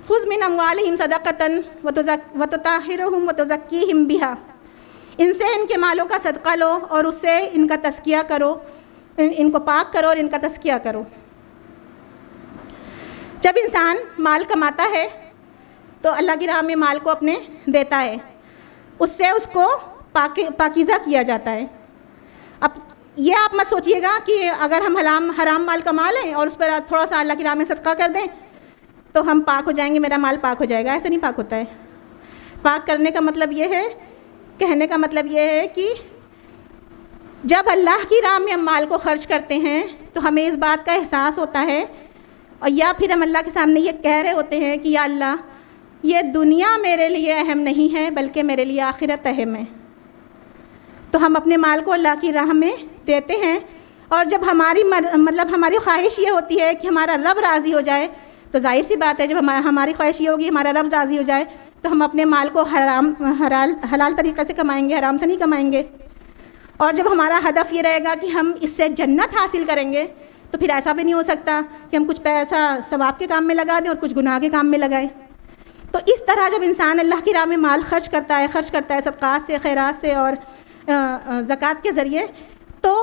खुज़ मिन अम्वालिहिम सदक़तन व तुताहिरुहुम व तुज़क्कीहिम बिहा, इनसे इनके मालों का सदका लो और उससे इनका तज़किया करो, इनको पाक करो और इनका तज़किया करो। जब इंसान माल कमाता है तो अल्लाह की राह में माल को अपने देता है, उससे उसको पाकीज़ा किया जाता है। अब ये आप मत सोचिएगा कि अगर हम हराम माल कमा लें और उस पर थोड़ा सा अल्लाह की राह में सदका कर दें तो हम पाक हो जाएंगे, मेरा माल पाक हो जाएगा। ऐसा नहीं पाक होता है। पाक करने का मतलब ये है, कहने का मतलब ये है कि जब अल्लाह की राह में हम माल को खर्च करते हैं तो हमें इस बात का एहसास होता है, और या फिर हम अल्लाह के सामने ये कह रहे होते हैं कि या अल्लाह, ये दुनिया मेरे लिए अहम नहीं है बल्कि मेरे लिए आखिरत अहम है। तो हम अपने माल को अल्लाह की राह में देते हैं, और जब हमारी हमारी ख्वाहिश ये होती है कि हमारा रब राज़ी हो जाए, तो जाहिर सी बात है जब हमारी ख्वाहिश ये होगी हमारा रब राज़ी हो जाए तो हम अपने माल को हलाल तरीक़े से कमाएंगे, हराम से नहीं कमाएंगे। और जब हमारा हदफ ये रहेगा कि हम इससे जन्नत हासिल करेंगे, तो फिर ऐसा भी नहीं हो सकता कि हम कुछ पैसा सवाब के काम में लगा दें और कुछ गुनाह के काम में लगाएं। तो इस तरह जब इंसान अल्लाह की राह में माल खर्च करता है सदक़ात से, खैरात से और ज़कात के ज़रिए, तो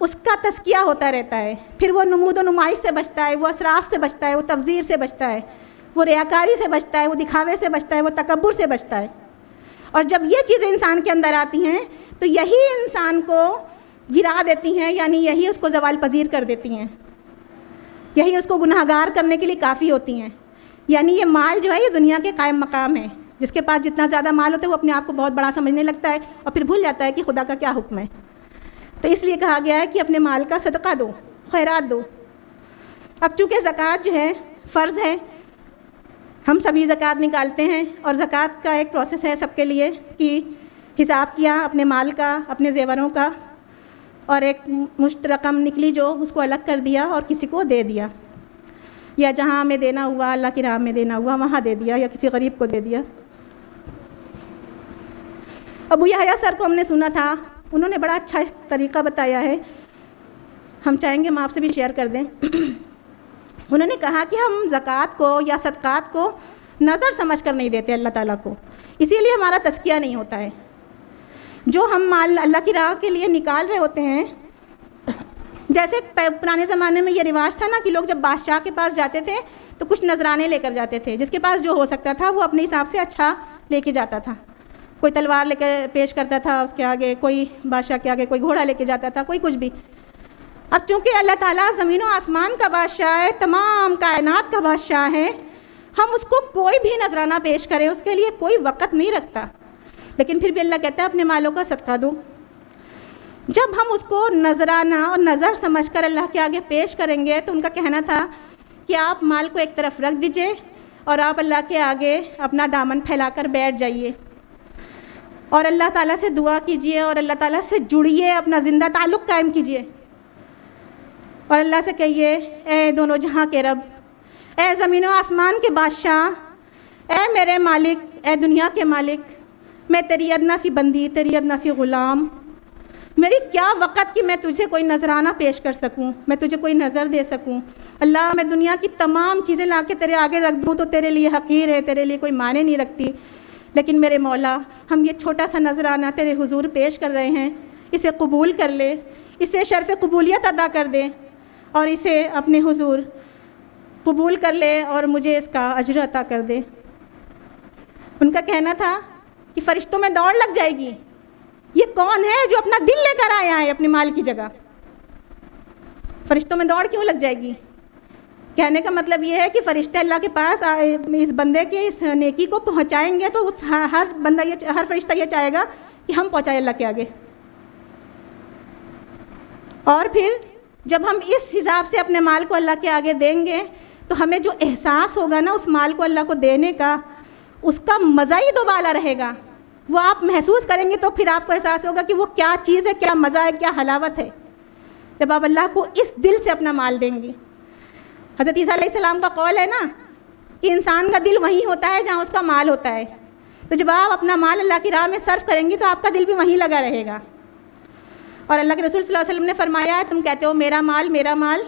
उसका तज़किया होता रहता है। फिर वो नमूद व नुमाइश से बचता है, वो असराफ़ से बचता है, वो तब्ज़ीर से बचता है, वो रियाकारी से बचता है, वो दिखावे से बचता है, वो तकब्बुर से बचता है। और जब ये चीज़ें इंसान के अंदर आती हैं तो यही इंसान को गिरा देती हैं, यानी यही उसको ज़वाल पजीर कर देती हैं, यही उसको गुनाहगार करने के लिए काफ़ी होती हैं। यानी ये माल जो है ये दुनिया के कायम मकाम है। जिसके पास जितना ज़्यादा माल होता है वो अपने आप को बहुत बड़ा समझने लगता है और फिर भूल जाता है कि खुदा का क्या हुक्म है। तो इसलिए कहा गया है कि अपने माल का सदका दो, खैरात दो। अब चूँकि ज़कात जो है फ़र्ज़ है, हम सभी ज़कात निकालते हैं, और ज़कात का एक प्रोसेस है सबके लिए कि हिसाब किया अपने माल का, अपने ज़ेवरों का, और एक मुश्त रकम निकली जो उसको अलग कर दिया और किसी को दे दिया, या जहाँ हमें देना हुआ, अल्लाह की राह में देना हुआ, वहाँ दे दिया, या किसी गरीब को दे दिया। अबू यहया सर को हमने सुना था, उन्होंने बड़ा अच्छा तरीक़ा बताया है, हम चाहेंगे हम आपसे भी शेयर कर दें। उन्होंने कहा कि हम ज़कात को या सदक़ात को नज़र समझ कर नहीं देते अल्लाह ताला को, इसीलिए हमारा तज़किया नहीं होता है। जो हम माल अल्लाह की राह के लिए निकाल रहे होते हैं, जैसे पुराने ज़माने में ये रिवाज था ना कि लोग जब बादशाह के पास जाते थे तो कुछ नजराने लेकर जाते थे, जिसके पास जो हो सकता था वो अपने हिसाब से अच्छा लेके जाता था। कोई तलवार लेकर पेश करता था उसके आगे, कोई बादशाह के आगे कोई घोड़ा लेके जाता था, कोई कुछ भी। अब चूँकि अल्लाह ताला ज़मीन व आसमान का बादशाह है, तमाम कायनात का बादशाह है, हम उसको कोई भी नजराना पेश करें उसके लिए कोई वक़्त नहीं रखता, लेकिन फिर भी अल्लाह कहता है अपने मालों का सदका दो। जब हम उसको नजराना और नज़र समझकर अल्लाह के आगे पेश करेंगे तो उनका कहना था कि आप माल को एक तरफ रख दीजिए और आप अल्लाह के आगे अपना दामन फैलाकर बैठ जाइए और अल्लाह ताला से दुआ कीजिए और अल्लाह ताला से जुड़िए, अपना ज़िंदा ताल्लुक़ कायम कीजिए और अल्लाह से कहिए, ए दोनों जहाँ के रब, ए ज़मीन व आसमान के बादशाह, ए मेरे मालिक, ए दुनिया के मालिक, मैं तेरी अदना सी बंदी, तेरी अदना सी ग़ुलाम, मेरी क्या वक़्त कि मैं तुझे कोई नजराना पेश कर सकूं, मैं तुझे कोई नज़र दे सकूं। अल्लाह, मैं दुनिया की तमाम चीज़ें ला के तेरे आगे रख दूं तो तेरे लिए हक़ीर है, तेरे लिए कोई माने नहीं रखती, लेकिन मेरे मौला हम ये छोटा सा नजराना तेरे हुजूर पेश कर रहे हैं, इसे कबूल कर ले, इसे शर्फ़ कबूलियत अदा कर दे और इसे अपने हुजूर कबूल कर ले और मुझे इसका अजर अता कर दे। उनका कहना था कि फ़रिश्तों में दौड़ लग जाएगी, ये कौन है जो अपना दिल लेकर आया है अपने माल की जगह, फ़रिश्तों में दौड़ क्यों लग जाएगी। कहने का मतलब ये है कि फ़रिश्ते अल्लाह के पास इस बंदे के इस नेकी को पहुंचाएंगे तो हर फ़रिश्ता ये चाहेगा कि हम पहुंचाए अल्लाह के आगे। और फिर जब हम इस हिसाब से अपने माल को अल्लाह के आगे देंगे तो हमें जो एहसास होगा ना उस माल को अल्लाह को देने का, उसका मज़ा ही दोबारा रहेगा। वो आप महसूस करेंगे तो फिर आपको एहसास होगा कि वो क्या चीज़ है, क्या मज़ा है, क्या हलावत है, जब आप अल्लाह को इस दिल से अपना माल देंगे। हज़रत ईसा अलैहिस्सलाम का कौल है ना कि इंसान का दिल वहीं होता है जहाँ उसका माल होता है। तो जब आप अपना माल अल्लाह की राह में सर्फ करेंगे तो आपका दिल भी वहीं लगा रहेगा। और अल्लाह के रसूल सल्लल्लाहु अलैहि वसल्लम ने फरमाया है, तुम कहते हो मेरा माल मेरा माल,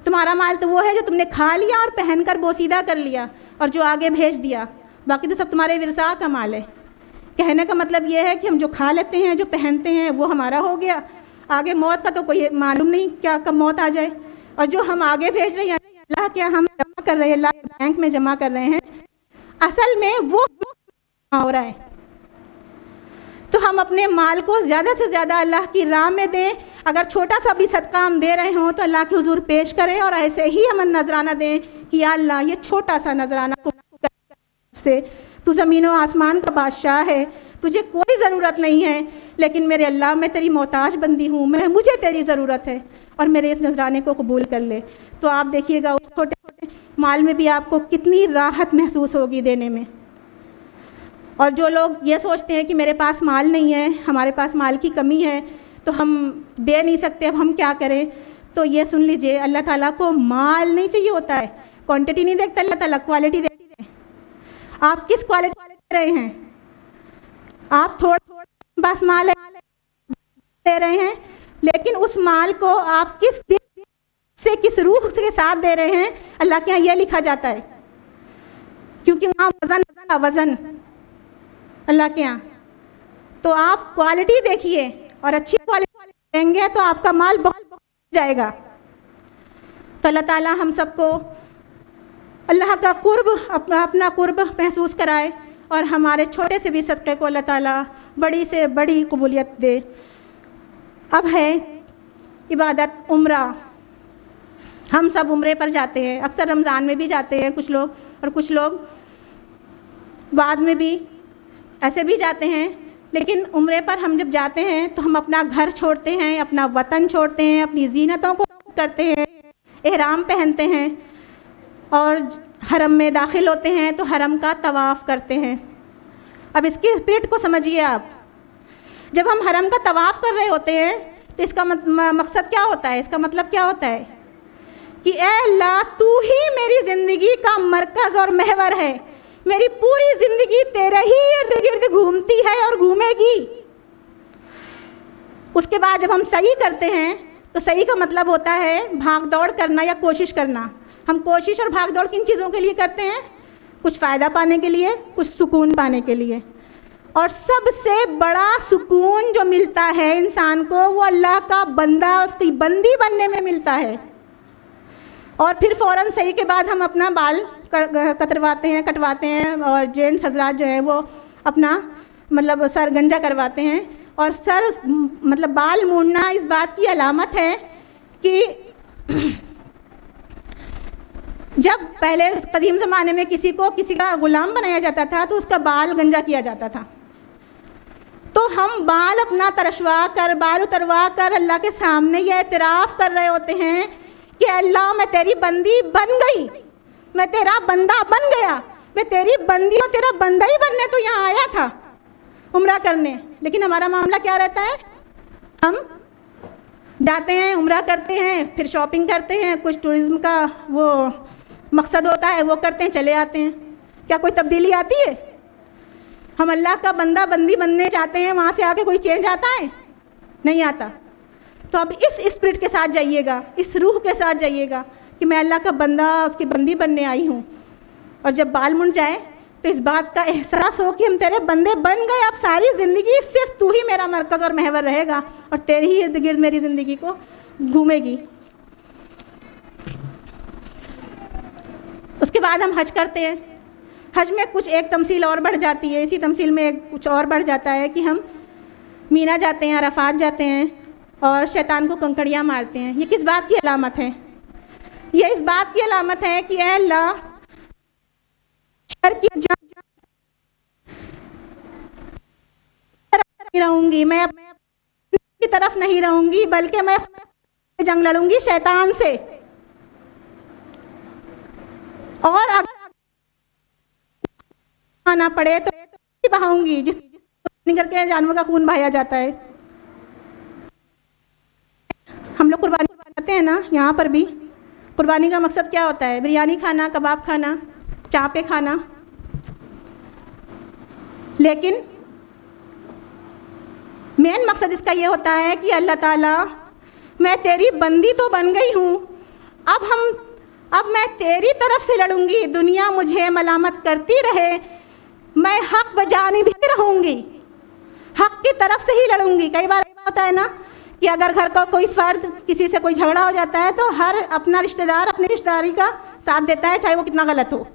तुम्हारा माल तो वो है जो तुमने खा लिया और पहनकर बोसीदा कर लिया और जो आगे भेज दिया, बाकी तो सब तुम्हारे विरसा का माल है। कहने का मतलब ये है कि हम जो खा लेते हैं, जो पहनते हैं, वो हमारा हो गया, आगे मौत का तो कोई मालूम नहीं क्या कब मौत आ जाए। और जो हम आगे भेज रहे हैं अल्लाह क्या हम जमा कर रहे हैं, अल्लाह बैंक में जमा कर रहे हैं, असल में वो हो रहा है। तो हम अपने माल को ज़्यादा से ज़्यादा अल्लाह की राह में दें। अगर छोटा सा भी सदका हम दे रहे हों तो अल्लाह के हुजूर पेश करें और ऐसे ही हम नजराना दें कि या अल्लाह ये छोटा सा नजराना से, तू ज़मीन और आसमान का बादशाह है, तुझे कोई ज़रूरत नहीं है, लेकिन मेरे अल्लाह मैं तेरी मोहताज बंदी हूँ, मुझे तेरी ज़रूरत है और मेरे इस नजराने को कबूल कर ले। तो आप देखिएगा उस छोटे छोटे माल में भी आपको कितनी राहत महसूस होगी देने में। और जो लोग ये सोचते हैं कि मेरे पास माल नहीं है, हमारे पास माल की कमी है तो हम दे नहीं सकते, अब हम क्या करें, तो ये सुन लीजिए अल्लाह ताला को माल नहीं चाहिए होता है, क्वांटिटी नहीं देखता अल्लाह ताला, क्वालिटी देखते हैं। आप किस क्वालिटी दे रहे हैं? आप थोड़ा बस माल दे रहे हैं, लेकिन उस माल को आप किस दिल से, किस रूह के साथ दे रहे हैं, अल्लाह के यहाँ यह लिखा जाता है, क्योंकि वहाँ वज़न अल्लाह के यहाँ। तो आप क्वालिटी देखिए और अच्छी क्वालिटी देंगे तो आपका माल बहुत जाएगा। तो अल्लाह ताला हम सबको अल्लाह का कुर्ब, अपना कुर्ब महसूस कराए और हमारे छोटे से भी सदक़े को अल्लाह ताला बड़ी से बड़ी कबूलियत दे। अब है इबादत उम्रा। हम सब उम्रे पर जाते हैं, अक्सर रमज़ान में भी जाते हैं कुछ लोग, और कुछ लोग बाद में भी ऐसे भी जाते हैं। लेकिन उम्रे पर हम जब जाते हैं तो हम अपना घर छोड़ते हैं, अपना वतन छोड़ते हैं, अपनी जीनतों को करते हैं, एहराम पहनते हैं और हरम में दाखिल होते हैं तो हरम का तवाफ़ करते हैं। अब इसकी स्पिरिट को समझिए आप। जब हम हरम का तवाफ़ कर रहे होते हैं तो इसका मकसद क्या होता है, इसका मतलब क्या होता है कि ऐ अल्लाह तू ही मेरी ज़िंदगी का मरकज़ और महवर है, मेरी पूरी ज़िंदगी तेरे ही इर्द गिर्द घूमती है और घूमेगी। उसके बाद जब हम सही करते हैं तो सही का मतलब होता है भाग दौड़ करना या कोशिश करना। हम कोशिश और भाग दौड़ किन चीज़ों के लिए करते हैं? कुछ फ़ायदा पाने के लिए, कुछ सुकून पाने के लिए। और सबसे बड़ा सुकून जो मिलता है इंसान को वो अल्लाह का बंदा, उसकी बंदी बनने में मिलता है। और फिर फ़ौरन सही के बाद हम अपना बाल कतरवाते हैं, कटवाते हैं, और जेंट्स हजरात जो है वो अपना मतलब सर गंजा करवाते हैं। और सर मतलब बाल मूड़ना इस बात की अलामत है कि जब पहले कदीम ज़माने में किसी का ग़ुलाम बनाया जाता था तो उसका बाल गंजा किया जाता था। तो हम बाल अपना तरशवा कर, बाल उतरवा कर अल्लाह के सामने यह एतराफ़ कर रहे होते हैं कि अल्लाह मैं तेरी बंदी बन गई, मैं तेरा बंदा बन गया, मैं तेरी बंदी और तेरा बंदा ही बनने तो यहाँ आया था उम्रा करने। लेकिन हमारा मामला क्या रहता है? हम जाते हैं, उम्रा करते हैं, फिर शॉपिंग करते हैं, कुछ टूरिज़्म का वो मकसद होता है वो करते हैं, चले आते हैं। क्या कोई तब्दीली आती है? हम अल्लाह का बंदा बंदी बनने चाहते हैं, वहाँ से आके कोई चेंज आता है? नहीं आता। तो अब इस स्पिरिट के साथ जाइएगा, इस रूह के साथ जाइएगा कि मैं अल्लाह का बंदा, उसकी बंदी बनने आई हूँ। और जब बाल मुड़ जाए तो इस बात का एहसास हो कि हम तेरे बंदे बन गए, अब सारी ज़िंदगी सिर्फ तू ही मेरा मरकज़ और महवर रहेगा और तेरे ही इर्द गिर्द मेरी ज़िंदगी को घूमेगी। उसके बाद हम हज करते हैं। हज में कुछ एक तमसील और बढ़ जाती है, इसी तमसील में एक कुछ और बढ़ जाता है कि हम मीना जाते हैं, अराफात जाते हैं और शैतान को कंकड़ियाँ मारते हैं। ये किस बात की अलामत है? ये इस बात की अलामत है कि ऐ अल्लाह शर की रहूँगी, मैं की तरफ नहीं रहूँगी, बल्कि मैं जंग लड़ूंगी शैतान से, और अगर आना पड़े तो बहाऊंगी, जिस करके जानवर का खून बहाया जाता है। हम लोग कुर्बानी करते हैं ना, यहाँ पर भी कुर्बानी का मकसद क्या होता है? बिरयानी खाना, कबाब खाना, चापे खाना। लेकिन मेन मकसद इसका ये होता है कि अल्लाह ताला, मैं तेरी बंदी तो बन गई हूँ, अब मैं तेरी तरफ से लड़ूंगी, दुनिया मुझे मलामत करती रहे, मैं हक बजानी भी रहूंगी, हक की तरफ से ही लड़ूंगी। कई बार होता है ना कि अगर घर का कोई फर्द, किसी से कोई झगड़ा हो जाता है तो हर अपना रिश्तेदार अपनी रिश्तेदारी का साथ देता है, चाहे वो कितना गलत हो।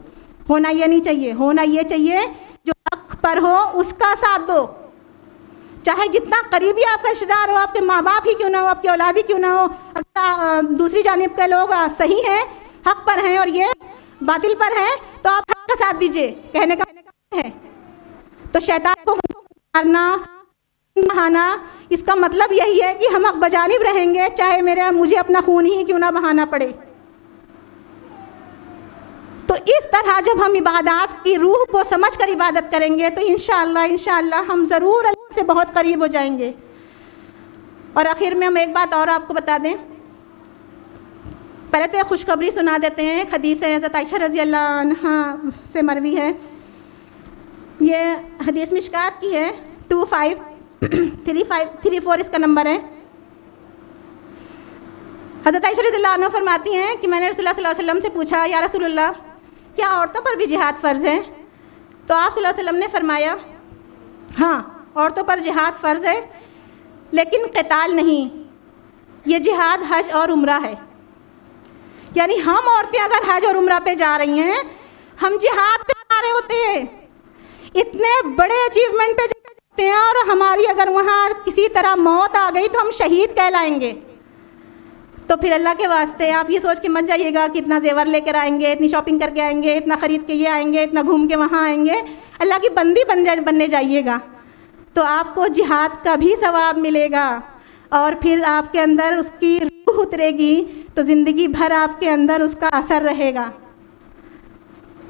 होना ये नहीं चाहिए, होना ये चाहिए जो हक पर हो उसका साथ दो, चाहे जितना करीबी आपका रिश्तेदार हो, आपके माँ बाप ही क्यों ना हो, आपकी औलाद ही क्यों ना हो। अगर दूसरी जानिब के लोग सही हैं, हक पर हैं और ये बातिल पर हैं, तो आप हक का साथ दीजिए, कहने का है। तो शैतान को मारना, बहाना, इसका मतलब यही है कि हम हक बजानिब रहेंगे, चाहे मुझे अपना खून ही क्यों ना बहाना पड़े। तो इस तरह जब हम इबादत की रूह को समझ कर इबादत करेंगे तो इंशाअल्लाह हम ज़रूर अल्लाह से बहुत करीब हो जाएंगे। और आखिर में हम एक बात और आपको बता दें, पहले तो खुशखबरी सुना देते हैं। हदीस है हज़रत आयशा रज़ी अल्लाह अन्हा से मरवी है, ये हदीस मिशकात की है, 2534 इसका नंबर है। हज़रत आयशा रज़ियल्लाहु अन्हा फरमाती हैं कि मैंने रसूलुल्लाह सल्लल्लाहु अलैहि वसल्लम से पूछा, या रसूलुल्लाह, क्या औरतों पर भी जिहाद फ़र्ज़ है? तो आप सल्लल्लाहु अलैहि वसल्लम ने फरमाया, हाँ, औरतों पर जिहाद फ़र्ज़ है, लेकिन क़िताल नहीं, ये जिहाद हज और उम्रा है। यानी हम औरतें अगर हज और उम्रा पे जा रही हैं, हम जिहाद पे जा रहे होते हैं, इतने बड़े अचीवमेंट पे जाते हैं, और हमारी अगर वहाँ किसी तरह मौत आ गई तो हम शहीद कहलाएंगे। तो फिर अल्लाह के वास्ते आप ये सोच के मत जाइएगा कि इतना जेवर लेकर आएंगे, इतनी शॉपिंग करके आएंगे, इतना ख़रीद के ये आएंगे, इतना घूम के वहाँ आएंगे। अल्लाह की बंदी बनने जाइएगा तो आपको जिहाद का भी सवाब मिलेगा, और फिर आपके अंदर उसकी रूह उतरेगी तो ज़िंदगी भर आपके अंदर उसका असर रहेगा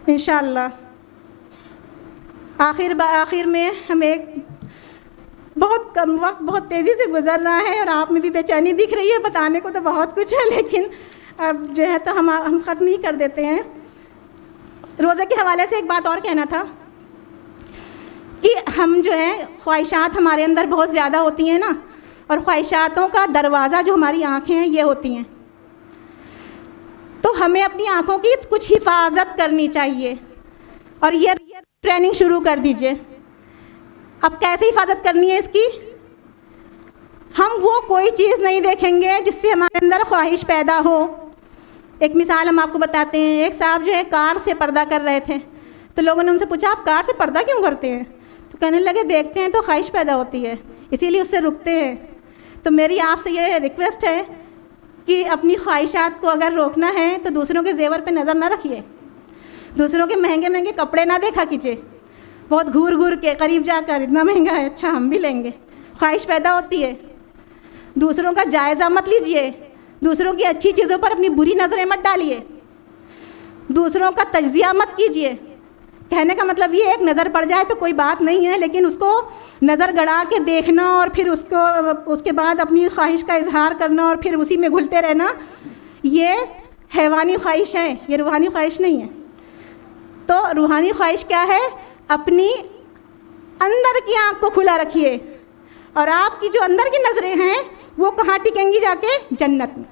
इंशाअल्लाह। आखिर में हमें बहुत कम वक्त बहुत तेज़ी से गुजर रहा है, और आप में भी बेचैनी दिख रही है। बताने को तो बहुत कुछ है, लेकिन अब जो है तो हम ख़त्म ही कर देते हैं। रोज़े के हवाले से एक बात और कहना था कि हम जो है ख्वाहिशात हमारे अंदर बहुत ज़्यादा होती हैं ना, और ख्वाहिशातों का दरवाज़ा जो हमारी आँखें हैं ये होती हैं, तो हमें अपनी आँखों की कुछ हिफाजत करनी चाहिए, और ये ट्रेनिंग शुरू कर दीजिए। अब कैसे हिफाजत करनी है इसकी? हम वो कोई चीज़ नहीं देखेंगे जिससे हमारे अंदर ख्वाहिश पैदा हो। एक मिसाल हम आपको बताते हैं। एक साहब जो है कार से पर्दा कर रहे थे, तो लोगों ने उनसे पूछा, आप कार से पर्दा क्यों करते हैं? तो कहने लगे, देखते हैं तो ख्वाहिश पैदा होती है, इसीलिए उससे रुकते हैं। तो मेरी आपसे ये रिक्वेस्ट है कि अपनी ख्वाहिशात को अगर रोकना है तो दूसरों के जेवर पे नज़र ना रखिए, दूसरों के महंगे महंगे कपड़े ना देखा कीजिए, बहुत घूर घूर के करीब जाकर इतना महंगा है, अच्छा हम भी लेंगे, ख्वाहिश पैदा होती है। दूसरों का जायज़ा मत लीजिए, दूसरों की अच्छी चीज़ों पर अपनी बुरी नज़रें मत डालिए, दूसरों का तज्जिया मत कीजिए। कहने का मतलब ये, एक नज़र पड़ जाए तो कोई बात नहीं है, लेकिन उसको नज़र गड़ा के देखना और फिर उसके बाद अपनी ख्वाहिश का इजहार करना और फिर उसी में घुलते रहना, ये हैवानी ख्वाहिश है, ये रूहानी ख्वाहिश नहीं है। तो रूहानी ख्वाहिश क्या है? अपनी अंदर की आँख को खुला रखिए, और आपकी जो अंदर की नज़रें हैं वो कहाँ टिकेंगी? जाके जन्नत में।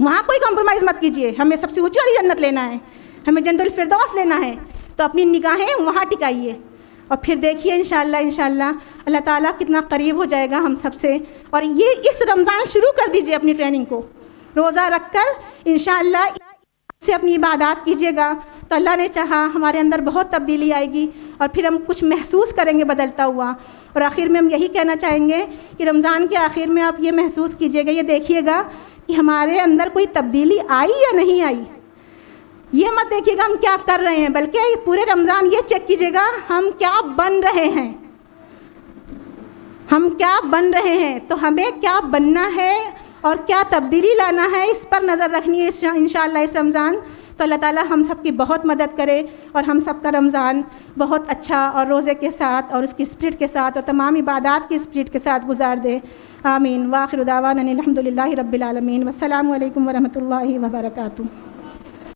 वहाँ कोई कॉम्प्रोमाइज़ मत कीजिए, हमें सबसे ऊँची वाली जन्नत लेना है, हमें जन्नतुल फिरदौस लेना है, तो अपनी निगाहें वहाँ टिकाइए, और फिर देखिए इंशाअल्लाह अल्लाह ताला कितना करीब हो जाएगा हम सबसे। और ये इस रमज़ान शुरू कर दीजिए अपनी ट्रेनिंग को, रोज़ा रख कर इंशाअल्लाह से अपनी इबादत कीजिएगा, तो अल्लाह ने चाहा हमारे अंदर बहुत तब्दीली आएगी, और फिर हम कुछ महसूस करेंगे बदलता हुआ। और आखिर में हम यही कहना चाहेंगे कि रमज़ान के आखिर में आप ये महसूस कीजिएगा, ये देखिएगा कि हमारे अंदर कोई तब्दीली आई या नहीं आई। ये मत देखिएगा हम क्या कर रहे हैं, बल्कि पूरे रमज़ान ये चेक कीजिएगा हम क्या बन रहे हैं, हम क्या बन रहे हैं। तो हमें क्या बनना है और क्या तब्दीली लाना है, इस पर नज़र रखनी है इंशाअल्लाह इस रमज़ान। तो अल्लाह ताला हम सब की बहुत मदद करे और हम सब का रमज़ान बहुत अच्छा और रोज़े के साथ और उसकी स्पिरिट के साथ और तमाम इबादत की स्पिरिट के साथ गुजार दे। आमीन। व आखिरु दावाना अनिल हम्दुलिल्लाहि रब्बिल आलमीन। वस्सलामु अलैकुम व रहमतुल्लाहि व बरकातुहू।